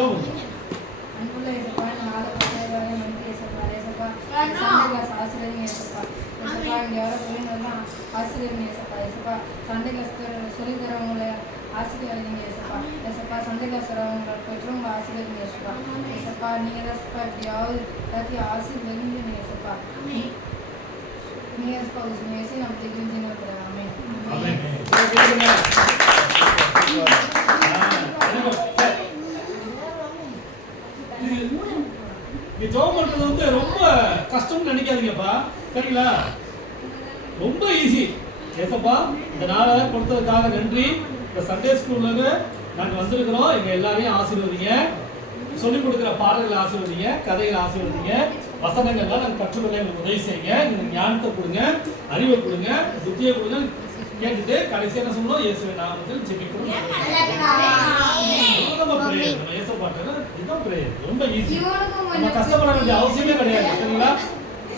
அன்புள்ள இயேசுப்பா நாளை பத்தாயிரம் மணிக்கு இயேசுப்பா இயேசுப்பா சண்டே கிளாஸ் ஆசிரியர் இயேசுப்பா இயேசுப்பா இங்கே வர பிள்ளைங்கள்லாம் ஆசிரியர் இயேசுப்பா இயேசுப்பா சண்டே கிளாஸ் சொல்லி தரவங்கள ஆசிரியர் இயேசுப்பா இயேசுப்பா சண்டே கிளாஸ் வரவங்க பெற்றவங்க ஆசிரியர் இயேசுப்பா இயேசுப்பா நீங்கள் தான் இயேசுப்பா எப்படியாவது எல்லாத்தையும் ஆசீர்வதிங்க இயேசுப்பா நீங்கள் இயேசுப்பா இயேசு நம்ம தெரிஞ்சு இருக்கிறேன் ஆமென் ஜெபம் பண்றது வந்து ரொம்ப கஷ்டம்னு நினைக்காதீங்கப்பா, சரிங்களா? ரொம்ப ஈஸி. ஏசப்பா இந்த நாளை கொடுத்ததுக்காக நன்றி. இந்த சண்டே ஸ்கூல்ல நாங்க வந்திருக்கிறோம். எங்க எல்லாரையும் ஆசீர்வதிங்க. சொல்லிக் கொடுக்குற பாடல்களை ஆசீர்வதிங்க, கதைகளை ஆசீர்வதிங்க, வசனங்கள்லாம் நாங்கள் கற்றுக்கொள்ள எங்களுக்கு உதவி செய்யுங்க. எங்களுக்கு ஞானத்தை கொடுங்க, அறிவை கொடுங்க, புத்தியை கொடுங்க. கேட்டுட்டு கடைசி என்ன சொல்லணும்? இயேசுவின் நாமத்தில் ஜெபிக்கிறோம். ரொம்ப ஈஸி. நம்ம கஷ்டப்பட வேண்டிய அவசியமே